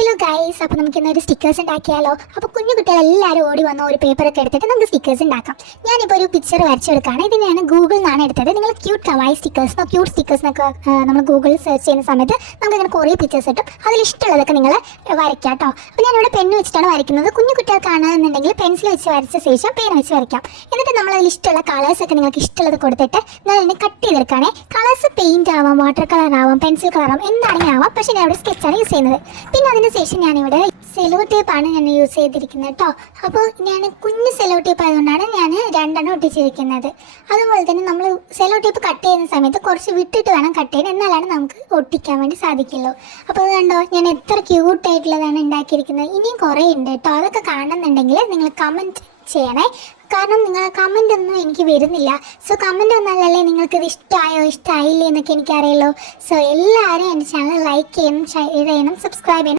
Hello guys, അപ്പോൾ നമുക്ക് ഇന്നൊരു സ്റ്റിക്കേഴ്സ് ഉണ്ടാക്കിയാലോ. അപ്പോൾ കുഞ്ഞു കുട്ടികളെല്ലാവരും ഓടി വന്ന ഒരു പേപ്പറൊക്കെ എടുത്തിട്ട് നമുക്ക് സ്റ്റിക്കേഴ്സ് ഉണ്ടാക്കാം. ഞാനിപ്പോൾ ഒരു പിക്ചർ വരച്ചെടുക്കുകയാണ്. ഇത് ഞാൻ ഗൂഗിളിൽ നിന്നാണ് എടുത്തത്. നിങ്ങൾ ക്യൂട്ട് കവായി സ്റ്റിക്കേഴ്സിനോ ക്യൂട്ട് സ്റ്റിക്കേഴ്സിനൊക്കെ നമ്മൾ ഗൂഗിളിൽ സെർച്ച് ചെയ്യുന്ന സമയത്ത് നമുക്കിങ്ങനെ കുറേ പിക്ചേഴ്സ് കിട്ടും. അതിലിഷ്ടമുള്ളതൊക്കെ നിങ്ങൾ വരയ്ക്കാം കേട്ടോ. അപ്പോൾ ഞാനിവിടെ പെണ്ണ് വെച്ചിട്ടാണ് വരയ്ക്കുന്നത്. കുഞ്ഞു കുട്ടികൾക്കാണെന്നുണ്ടെങ്കിൽ പെൻസിൽ വെച്ച് വരച്ച ശേഷം പേന വെച്ച് വരയ്ക്കാം. എന്നിട്ട് നമ്മൾ അതിലിഷ്ടമുള്ള കളേഴ്സൊക്കെ നിങ്ങൾക്ക് ഇഷ്ടമുള്ളത് കൊടുത്തിട്ട് ഞാൻ അതിനെ കട്ട് ചെയ്തെടുക്കുകയാണേ. കളേഴ്സ് പെയിൻറ്റ് ആവാം, വാട്ടർ കളർ ആവാം, പെൻസിൽ കളർ ആവാം, എന്താണെങ്കിലും ആവാം. പക്ഷേ ഞാൻ ഇവിടെ സ്കെച്ചാണ് യൂസ് ചെയ്യുന്നത്. പിന്നെ അതിനുശേഷം ഞാനിവിടെ സെലോ ടേപ്പാണ് ഞാൻ യൂസ് ചെയ്തിരിക്കുന്നത് കേട്ടോ. അപ്പോൾ ഞാൻ കുഞ്ഞ് സെലോ ടേപ്പ് ആയതുകൊണ്ടാണ് ഞാൻ 2 ഒട്ടിച്ചിരിക്കുന്നത്. അതുപോലെ തന്നെ നമ്മൾ സെലോ ടേപ്പ് കട്ട് ചെയ്യുന്ന സമയത്ത് കുറച്ച് വിട്ടിട്ട് വേണം കട്ട് ചെയ്യാൻ, എന്നാലാണ് നമുക്ക് ഒട്ടിക്കാൻ വേണ്ടി സാധിക്കുള്ളൂ. അപ്പോൾ അത് കണ്ടോ, ഞാൻ എത്ര ക്യൂട്ടായിട്ടുള്ളതാണ് ഉണ്ടാക്കിയിരിക്കുന്നത്. ഇനിയും കുറേ ഉണ്ട് കേട്ടോ. അതൊക്കെ കാണുന്നുണ്ടെങ്കിൽ നിങ്ങൾ കമൻറ്റ് ചെയ്യണേ. കാരണം നിങ്ങൾ കമൻ്റ് ഒന്നും എനിക്ക് വരുന്നില്ല. സോ കമൻ്റ് ഒന്നല്ലല്ലേ നിങ്ങൾക്കിത് ഇഷ്ടമായോ ഇഷ്ടമായില്ലേ എന്നൊക്കെ എനിക്കറിയുള്ളൂ. സോ എല്ലാവരും എൻ്റെ ചാനൽ ലൈക്ക് ചെയ്യണം, ഷെയർ ചെയ്യണം, സബ്സ്ക്രൈബ് ചെയ്യണം.